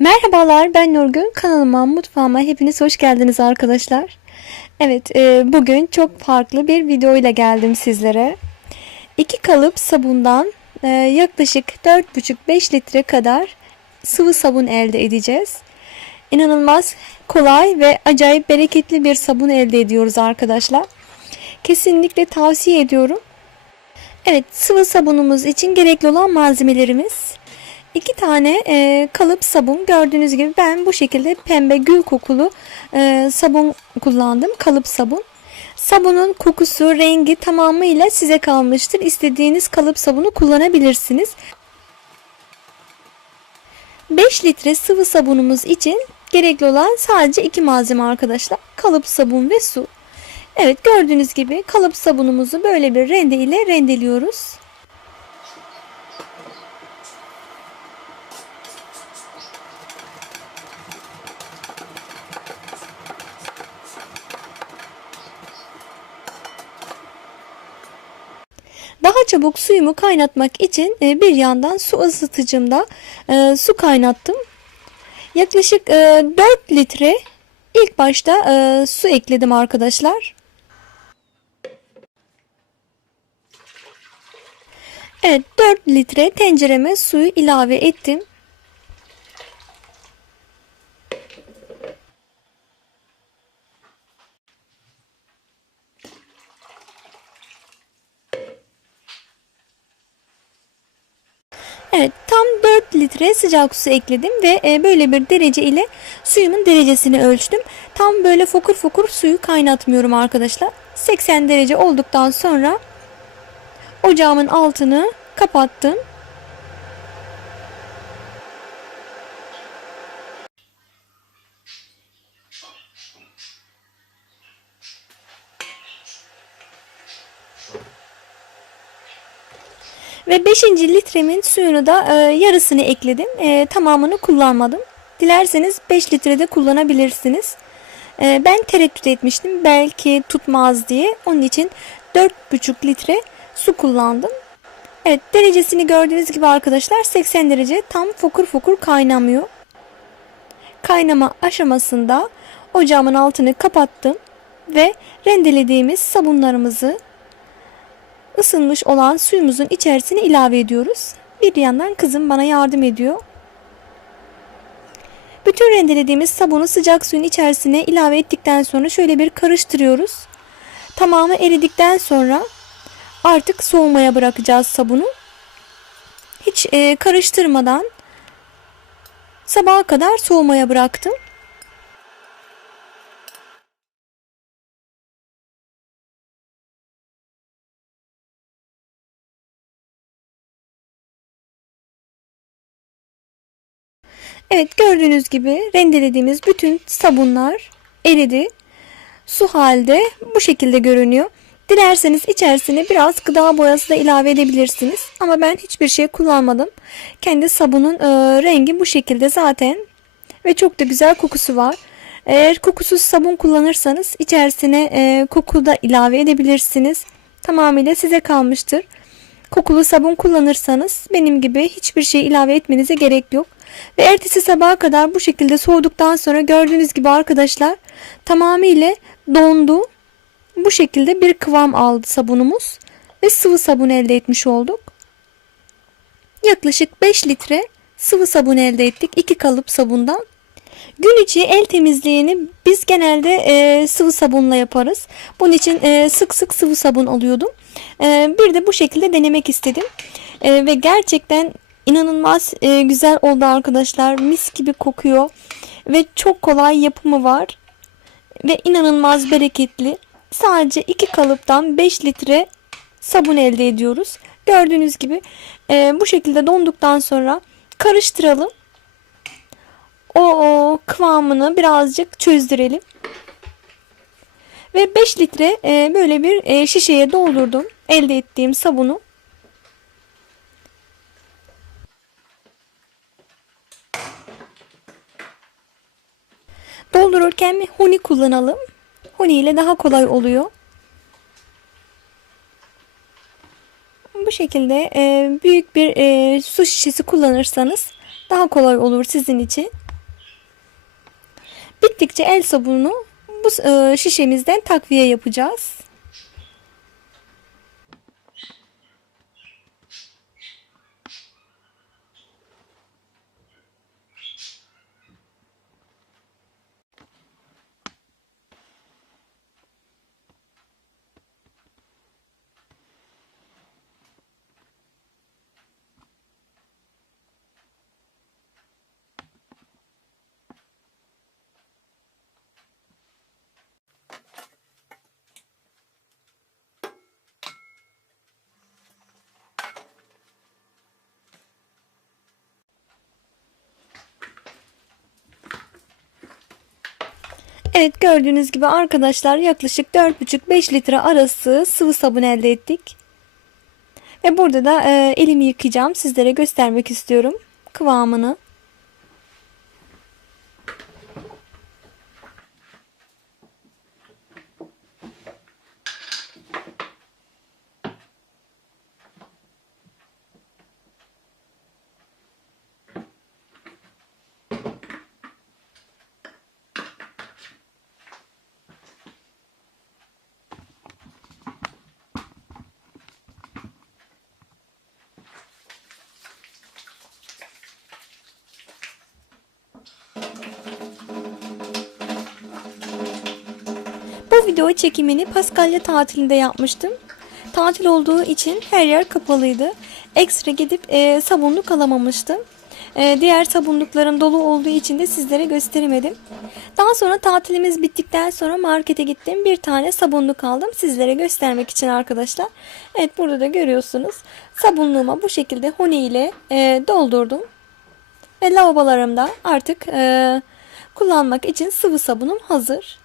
Merhabalar ben Nurgül. Kanalıma, mutfağıma hepiniz hoş geldiniz arkadaşlar. Evet e, bugün çok farklı bir video ile geldim sizlere. İki kalıp sabundan e, yaklaşık 4,5-5 litre kadar sıvı sabun elde edeceğiz. İnanılmaz kolay ve acayip bereketli bir sabun elde ediyoruz arkadaşlar. Kesinlikle tavsiye ediyorum. Evet sıvı sabunumuz için gerekli olan malzemelerimiz. İki tane e, kalıp sabun gördüğünüz gibi ben bu şekilde pembe gül kokulu e, sabun kullandım kalıp sabun. Sabunun kokusu, rengi tamamıyla size kalmıştır. İstediğiniz kalıp sabunu kullanabilirsiniz. 5 litre sıvı sabunumuz için gerekli olan sadece iki malzeme arkadaşlar. Kalıp sabun ve su. Evet gördüğünüz gibi kalıp sabunumuzu böyle bir rende ile rendeliyoruz. Daha çabuk suyumu kaynatmak için e, bir yandan su ısıtıcımda e, su kaynattım. Yaklaşık 4 litre ilk başta e, su ekledim arkadaşlar. Evet 4 litre tencereme suyu ilave ettim. Evet tam 4 litre sıcak su ekledim ve e, böyle bir derece ile suyumun derecesini ölçtüm. Tam böyle fokur fokur suyu kaynatmıyorum arkadaşlar. 80 derece olduktan sonra ocağımın altını kapattım. Ve 5. litremin suyunu da e, yarısını ekledim. E, tamamını kullanmadım. Dilerseniz 5 litrede kullanabilirsiniz. E, ben tereddüt etmiştim. Belki tutmaz diye. Onun için 4,5 litre su kullandım. Evet derecesini gördüğünüz gibi arkadaşlar 80 derece tam fokur fokur kaynamıyor. Kaynama aşamasında ocağımın altını kapattım ve rendelediğimiz sabunlarımızı ısınmış olan suyumuzun içerisine ilave ediyoruz. Bir yandan kızım bana yardım ediyor. Bütün rendelediğimiz sabunu sıcak suyun içerisine ilave ettikten sonra şöyle bir karıştırıyoruz. Tamamı eridikten sonra artık soğumaya bırakacağız sabunu. Hiç e, karıştırmadan sabaha kadar soğumaya bıraktım. Evet gördüğünüz gibi rendelediğimiz bütün sabunlar eridi. Su halde bu şekilde görünüyor. Dilerseniz içerisine biraz gıda boyası da ilave edebilirsiniz. Ama ben hiçbir şey kullanmadım. Kendi sabunun e, rengi bu şekilde zaten. Ve çok da güzel kokusu var. Eğer kokusuz sabun kullanırsanız içerisine e, koku da ilave edebilirsiniz. Tamamıyla size kalmıştır. Kokulu sabun kullanırsanız benim gibi hiçbir şey ilave etmenize gerek yok. Ve ertesi sabaha kadar bu şekilde soğuduktan sonra gördüğünüz gibi arkadaşlar tamamıyla dondu. Bu şekilde bir kıvam aldı sabunumuz ve sıvı sabun elde etmiş olduk. Yaklaşık 5 litre sıvı sabun elde ettik. 2 kalıp sabundan. Gün içi el temizliğini biz genelde e, sıvı sabunla yaparız. Bunun için e, sık sık sıvı sabun alıyordum. E, bir de bu şekilde denemek istedim. E, ve gerçekten inanılmaz e, güzel oldu arkadaşlar. Mis gibi kokuyor. Ve çok kolay yapımı var. Ve inanılmaz bereketli. Sadece iki kalıptan 5 litre sabun elde ediyoruz. Gördüğünüz gibi e, bu şekilde donduktan sonra karıştıralım. O, o kıvamını birazcık çözdürelim. Ve 5 litre e, böyle bir e, şişeye doldurdum elde ettiğim sabunu. Doldururken huni kullanalım. Huni ile daha kolay oluyor. Bu şekilde e, büyük bir e, su şişesi kullanırsanız daha kolay olur sizin için. Bittikçe el sabunu bu e, şişemizden takviye yapacağız. Evet gördüğünüz gibi arkadaşlar yaklaşık 4,5-5 litre arası sıvı sabun elde ettik. Ve burada da e, elimi yıkayacağım. Sizlere göstermek istiyorum kıvamını. Bu video çekimini Paskalya tatilinde yapmıştım. Tatil olduğu için her yer kapalıydı. Ekstra gidip e, sabunluk alamamıştım. E, diğer sabunluklarım dolu olduğu için de sizlere gösteremedim. Daha sonra tatilimiz bittikten sonra markete gittim. Bir tane sabunluk aldım. Sizlere göstermek için arkadaşlar. Evet burada da görüyorsunuz. Sabunluğuma bu şekilde huni ile e, doldurdum. Ve lavabolarımda artık e, kullanmak için sıvı sabunum hazır.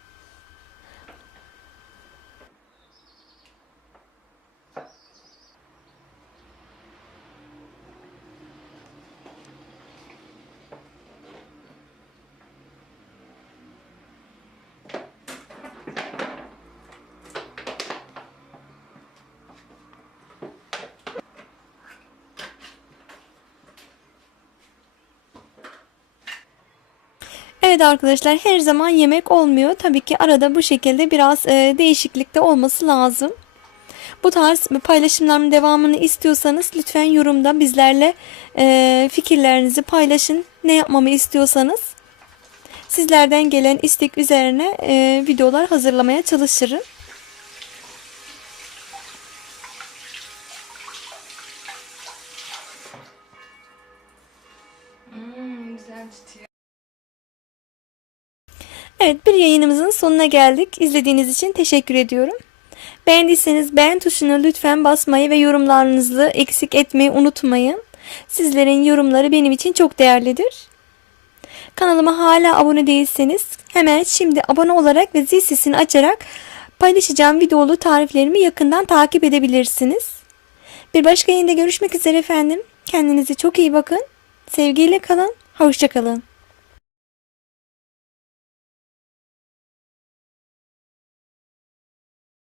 Evet arkadaşlar her zaman yemek olmuyor. Tabii ki arada bu şekilde biraz e, değişiklik de olması lazım. Bu tarz paylaşımlarımın devamını istiyorsanız lütfen yorumda bizlerle e, fikirlerinizi paylaşın. Ne yapmamı istiyorsanız sizlerden gelen istek üzerine e, videolar hazırlamaya çalışırım. Evet bir yayınımızın sonuna geldik. İzlediğiniz için teşekkür ediyorum. Beğendiyseniz beğen tuşuna lütfen basmayı ve yorumlarınızı eksik etmeyi unutmayın. Sizlerin yorumları benim için çok değerlidir. Kanalıma hala abone değilseniz hemen şimdi abone olarak ve zil sesini açarak paylaşacağım videolu tariflerimi yakından takip edebilirsiniz. Bir başka yayında görüşmek üzere efendim. Kendinize çok iyi bakın. Sevgiyle kalın. Hoşçakalın.